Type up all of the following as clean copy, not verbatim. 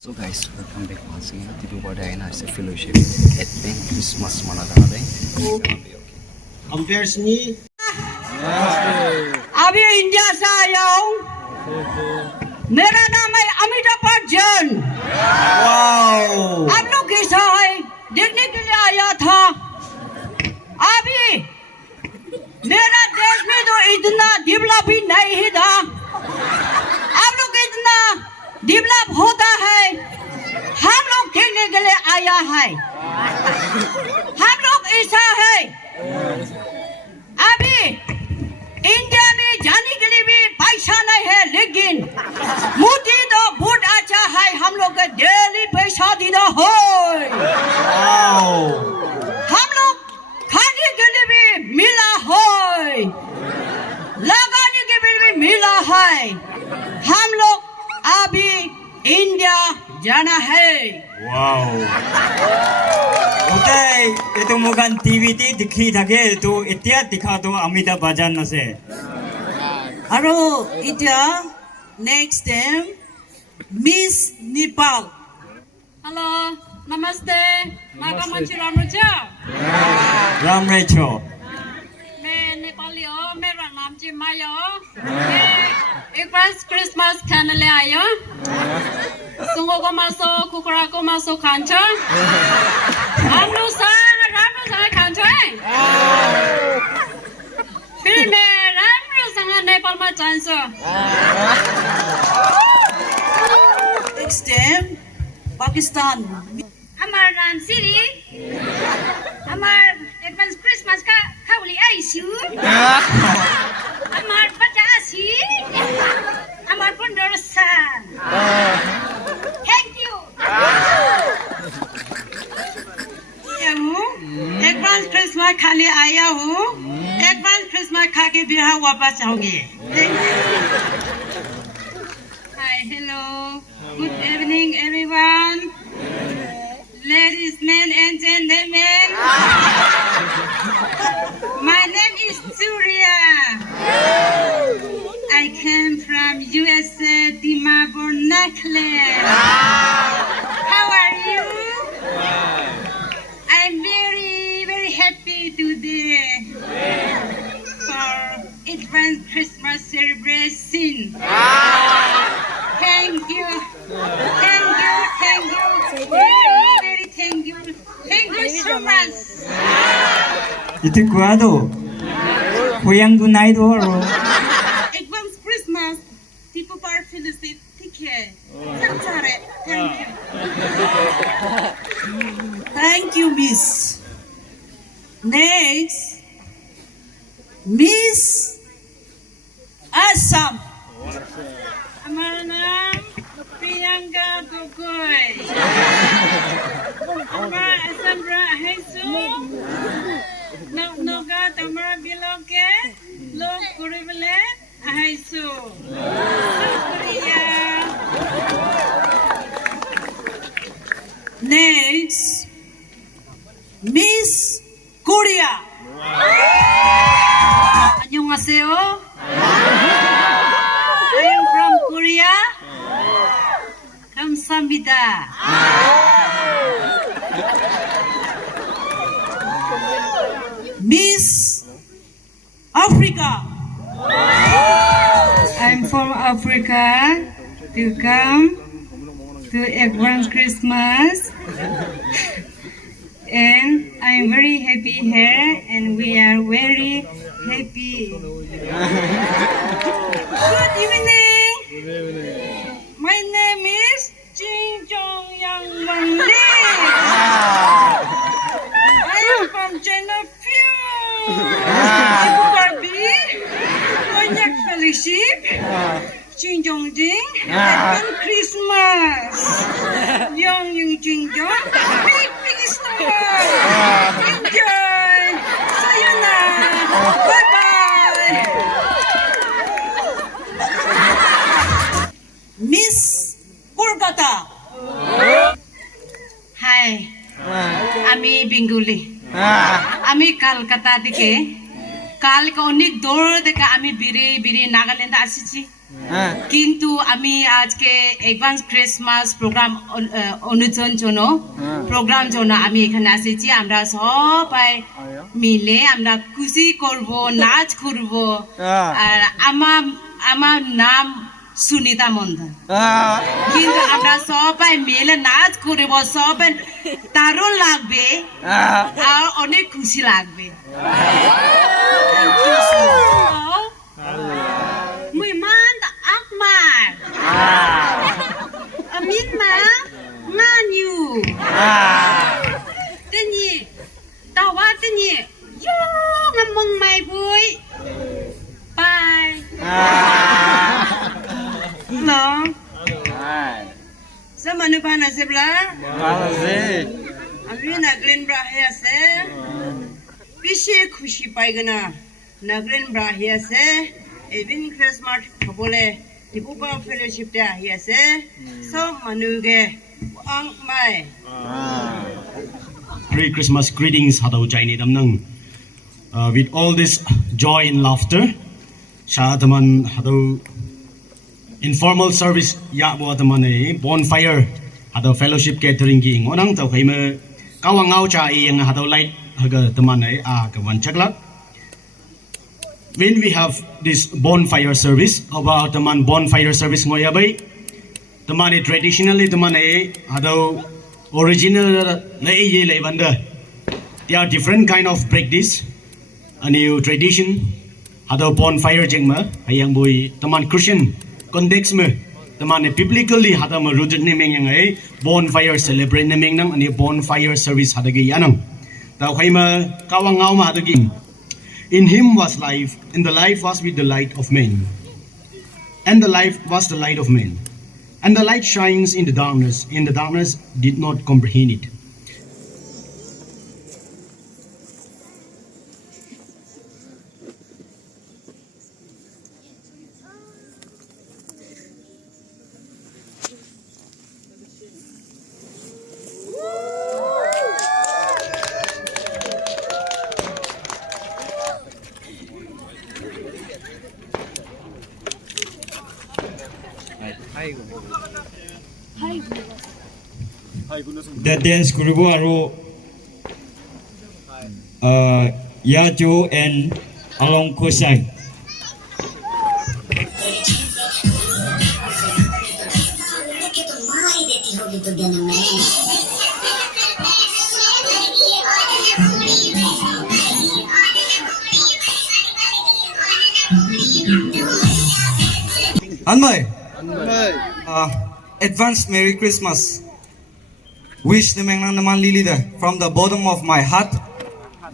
So guys, welcome back once again to the Word and as a fellowship at Bank Christmas Manadale. Compares me. अभी India से आया हूँ। मेरा नाम है अमिताभ बच्चन। आप लोग कैसा है? देखने के लिए आया था। अभी मेरा देश में तो इतना डेवलप भी नहीं था। आप लोग इतना डेवलप होता है। हम लोग देखने के लिए आया है। हम लोग ऐसा है। अभी इंडिया में जाने के लिए भी पैसा नहीं है, लेकिन मोदी तो बहुत अच्छा है। हम लोग को डेली पैसा देना है। हम लोग खाने के लिए भी मिला है, लगाने के लिए भी मिला है। हम लोग अभी इंडिया जाना है। Okay, itu bukan TV dikhi thake itu itia dikha to Amitabh Bachchan ase. Aro ita next time Miss Nepal. Hello, namaste. Nagamanchi Ramrucha. Ram Rachel. मैं नेपाली हो, मेरा नाम चाहिँ माया हो। मैं एक बार क्रिसमस खान ले आयो। सुँगुरको मासु, कुखुराको मासु खान्छ। राम्रोसँग खान्छ है। फेरि मैं राम्रोसँग नेपालमा जान्छु। Next time Pakistan. আমার নাম সিরি আমার অ্যাডভান্স ক্রিসমাস খাওয়ালি আইসু আমার বাচ্চা আছি আমার 15 সাল থ্যাংক ইউ एडवांस क्रिसमस खाने आया हूँ। एडवांस क्रिसमस खा के बिहार वापस जाऊंगी। Hi, hello. Good evening, everyone. Ladies, men, and gentlemen. My name is Surya. I came from USA, Dimapur Necklace. How are you? I'm very, very happy today for advanced Christmas celebration. Thank you. Thank you. Thank you. Very thank you. Thank you so much. Itu kuado. Kuyang tunay do ro. Advance Christmas. People are felicit. Take care. Thank you. Thank you, Miss. Next, Miss Assam. हमारा नाम प्रियंका गोगोई हमारा असम है सो नौका तमरा बिलों के लोग कुरिबले है सो शुक्रिया Next, Miss Korea. 안녕하세요. I am from Korea. 감사합니다. Miss Africa. I'm from Africa to come to advance Christmas. And I'm very happy here and we are very happy. Good evening. My name is Jin Jong Yang Mandi. I am from China Barbie, Konyak Fellowship, Jin Jong Jing, Advent Christmas. Young Jin Jong, big Christmas. Enjoy. Sayonara. Bye-bye. Miss Kolkata. Hi. আমি Bengali আমি কলকাতা থেকে কালকে অনেক দূর থেকে আমি বিরে নাগাল্যান্ড আসিছি কিন্তু আমি আজকে অ্যাডভান্স ক্রিসমাস প্রোগ্রাম অনুষ্ঠান জন্য আমি এখানে এসেছি আমরা সবাই মিলে আমরা খুশি করব নাচ করব আর আমার নাম সুনিতা মন্ডল কিন্তু আমরা সবাই মিলে নাচ করব সবাই দারুণ লাগবে আর অনেক খুশি লাগবে Mùi man da akmar. Amin ma nganyu. Tini tawa tini yo ngamong mai bui. Bye. Hello. Sa manu pa na sebla? Abi na Glen Brahe ase. Pishe khushi paigana. Na Glen Brahe ase. Even Christmas kabule Tipupa fellowship there yes so manuge ang mai Merry Christmas greetings hadaw jaini damnang with all this joy and laughter shadaman hadaw informal service ya bo ataman bonfire hadaw fellowship catering gi ngonang taw khaima kawangau cha ing hadaw light haga taman a kawan chaklat. When we have this bonfire service, about the man bonfire service ngoya bay, the man traditionally the man hadaw original na ye levanda. There are different kind of practice, a new tradition. Hadaw bonfire jengma ayang boy the man Christian context me the man biblically hadaw ma rooted naming yang bonfire celebrate naming nang ani bonfire service hadagi yanang. Taw kayma kawangau ma hadagi. In him was life, and the life was with the light of men. And the life was the light of men. And the light shines in the darkness, and the darkness did not comprehend it. The dance group aru Yajo and Along Kosai. Anmay, advance Merry Christmas. Wish the Mengnang naman lilida from the bottom of my heart,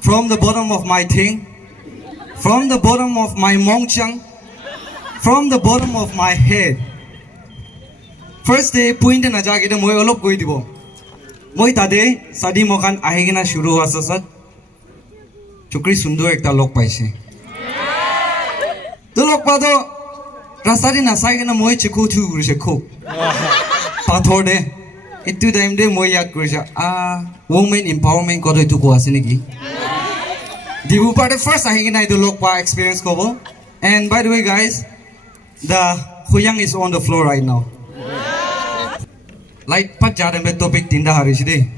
from the bottom of my thing, from the bottom of my mongchang, from the bottom of my head. First day point na jage de moi olop koi dibo. Moi tade sadi mokan ahigina shuru hasa sat. Chukri sundur ekta lok paise. To lok pa to rasadi na sai na moi chikhu thu gurise khok. Pathor de itu time de moi yak gurise women empowerment ko to ko asine ki. Dibu part first ahigina ido lok pa experience kobo. And by the way guys, the Huyang is on the floor right now. Light pat jare me topic tinda hari sidi.